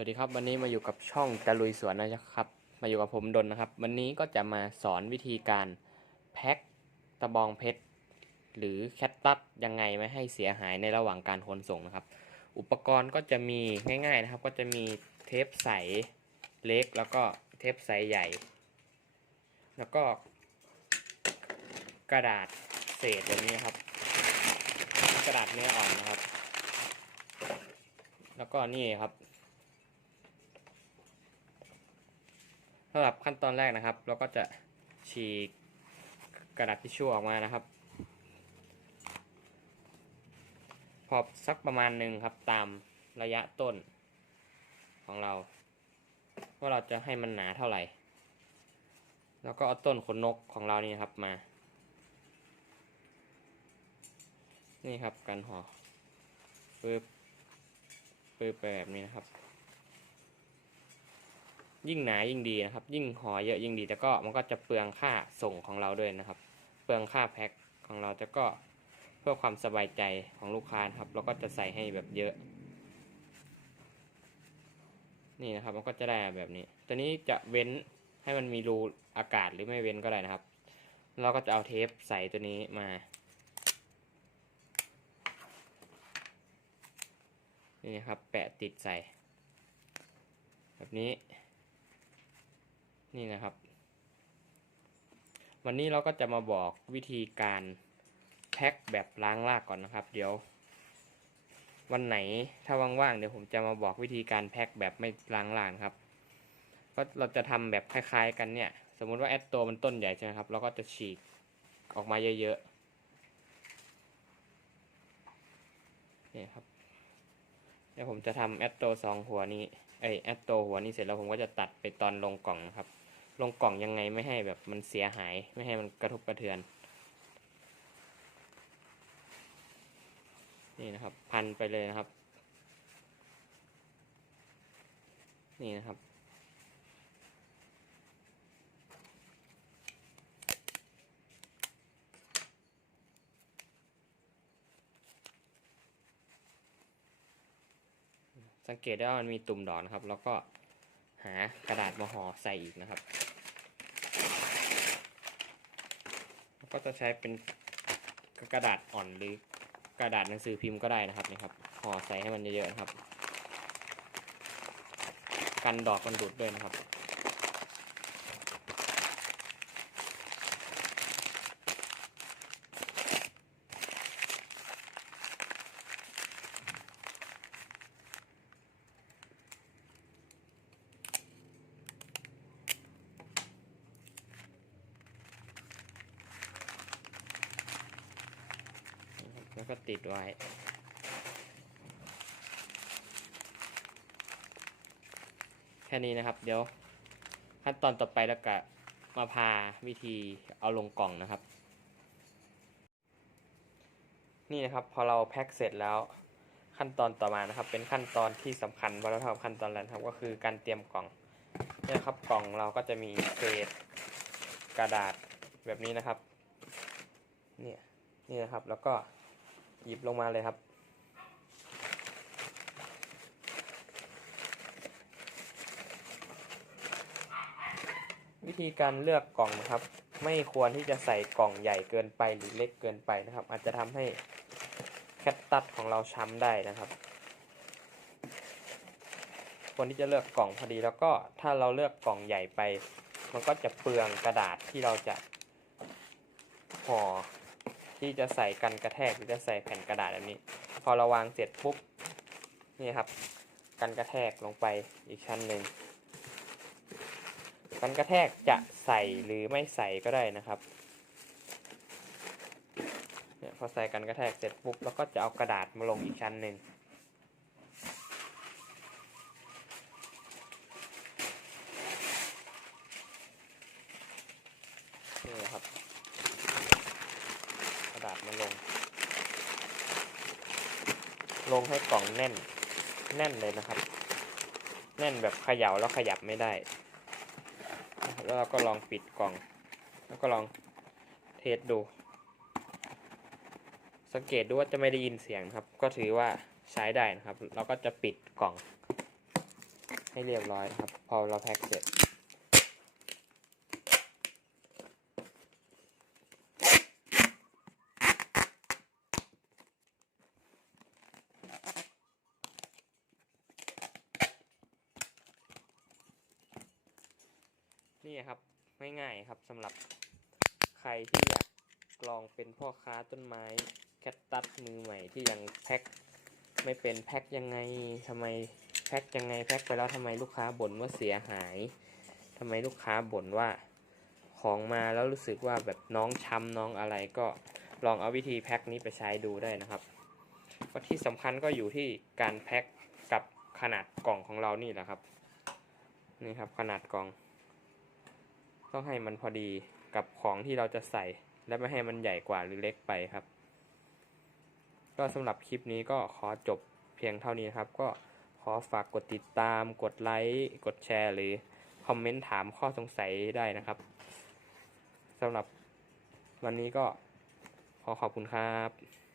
วัสดีครับวันนี้มาอยู่กับช่องตะลุยสวนนะครับ มาอยู่กับผมดนนะครับ วันนี้ก็จะมาสอนวิธีการแพ็คตะบองเพชรหรือแคตตัสยังไงไม่ให้เสียหายในระหว่างการขนส่งนะครับ อุปกรณ์ก็จะมีง่ายๆนะครับ ก็จะมีเทปใสเล็กแล้วก็เทปใสใหญ่ แล้วก็กระดาษเศษแบบนี้นครับ กระดาษเนื้ออ่อนนะครับ แล้วก็นี่ครับ สำหรับขั้นตอนแรกนะครับ เราก็จะฉีกกระดาษทิชชู่ออกมานะครับ พอสักประมาณหนึ่งครับตามระยะต้นของเรา ว่าเราจะให้มันหนาเท่าไหร่ แล้วก็เอาต้นขนนกของเรานี่ครับมา นี่ครับการห่อปึ๊บปึ๊บไปแบบนี้นะครับ ยิ่งหนายิ่งดีนะครับ ยิ่งห่อเยอะยิ่งดีแต่ก็มันก็จะเปลืองค่าส่งของเราด้วยนะครับ เปลืองค่าแพ็คของเราแต่ก็เพื่อความสบายใจของลูกค้าครับ เราก็จะใส่ให้แบบเยอะ นี่นะครับ มันก็จะได้แบบนี้ ตัวนี้จะเว้นให้มันมีรูอากาศหรือไม่เว้นก็ได้นะครับ เราก็จะเอาเทปใส่ตัวนี้มา นี่นะครับ แปะติดใส่ แบบนี้ นี่นะครับ วันนี้เราก็จะมาบอกวิธีการแพ็คแบบล้างรากก่อนนะครับ เดี๋ยว วันไหนถ้าว่างๆเดี๋ยวผมจะมาบอกวิธีการแพ็คแบบไม่ล้างรากครับก็เราจะทำแบบคล้าย ๆ กันเนี่ย สมมุติว่าแอดโตมันต้นใหญ่ใช่ไหมครับ เราก็จะฉีกออกมาเยอะๆนี่ครับเดี๋ยวผมจะทำแอดโตสองหัวนี้ไอ้แอดโตหัวนี้เสร็จแล้วผมก็จะตัดไปตอนลงกล่องนะครับ ลงกล่องยังไงไม่ให้แบบมันเสียหายไม่ให้มันกระทบกระเทือน นี่นะครับ พันไปเลยนะครับ นี่นะครับ สังเกตได้ว่ามันมีตุ่มดอกนะครับ แล้วก็หากระดาษมาห่อใส่อีกนะครับ แล้ว ก็จะใช้เป็นกระดาษอ่อนหรือกระดาษหนังสือพิมพ์ก็ได้นะครับนี่ครับห่อใส่ให้มันเยอะๆนะครับ กันดอกกันดูดด้วยนะครับ ก็ติดไว้ แค่นี้นะครับ เดี๋ยวขั้นตอนต่อไปแล้วก็มาพาวิธีเอาลงกล่องนะครับ นี่นะครับพอเราแพ็คเสร็จแล้วขั้นตอนต่อมานะครับ เป็นขั้นตอนที่สำคัญพราะเราทำขั้นตอนแรกนะครับ ก็คือการเตรียมกล่องนี่นะครับกล่องเราก็จะมีเศษกระดาษแบบนี้นะครับ เนี่ย นี่นะครับ แล้วก็ หยิบลงมาเลยครับ วิธีการเลือกกล่องนะครับ ไม่ควรที่จะใส่กล่องใหญ่เกินไปหรือเล็กเกินไปนะครับ อาจจะทำให้แคตตัสของเราช้ำได้นะครับควรที่จะเลือกกล่องพอดีแล้วก็ถ้าเราเลือกกล่องใหญ่ไป มันก็จะเปลืองกระดาษที่เราจะห่อ ที่จะใส่กันกระแทกหรือจะใส่แผ่นกระดาษแบบนี้ พอเราวางเสร็จปุ๊บนี่ครับ กันกระแทกลงไปอีกชั้นหนึ่งกันกระแทกจะใส่หรือไม่ใส่ก็ได้นะครับเนี่ยพอใส่กันกระแทกเสร็จปุ๊บแล้วก็จะเอากระดาษมาลงอีกชั้นหนึ่งนี่นะครับ กระดาษ มาลง ลงให้กล่องแน่น แน่นเลยนะครับ แน่นแบบเขย่าแล้วขยับไม่ได้ แล้วเราก็ลองปิดกล่อง แล้วก็ลองเทสดู สังเกตดูว่าจะไม่ได้ยินเสียงครับ ก็ถือว่าใช้ได้นะครับ เราก็จะปิดกล่อง ให้เรียบร้อยนะครับ พอเราแพ็คเสร็จ นี่ครับง่ายๆครับสำหรับใครที่อยากลองเป็นพ่อค้าต้นไม้แคตตัสมือใหม่ที่ยังแพ็คไม่เป็นแพ็คยังไงทำไมแพ็คยังไงแพ็คไปแล้วทำไมลูกค้าบ่นว่าเสียหายทำไมลูกค้าบ่นว่าของมาแล้วรู้สึกว่าแบบน้องช้ำน้องอะไรก็ลองเอาวิธีแพ็คนี้ไปใช้ดูได้นะครับก็ที่สำคัญก็อยู่ที่การแพ็คกับขนาดกล่องของเรานี่แหละครับ นี่ครับขนาดกล่อง ต้องให้มันพอดีกับของที่เราจะใส่ และไม่ให้มันใหญ่กว่าหรือเล็กไปครับ ก็สำหรับคลิปนี้ก็ขอจบเพียงเท่านี้ครับ ก็ขอฝากกดติดตาม กดไลค์กดแชร์ หรือคอมเมนต์ถามข้อสงสัยได้นะครับสำหรับวันนี้ก็ขอขอบคุณครับ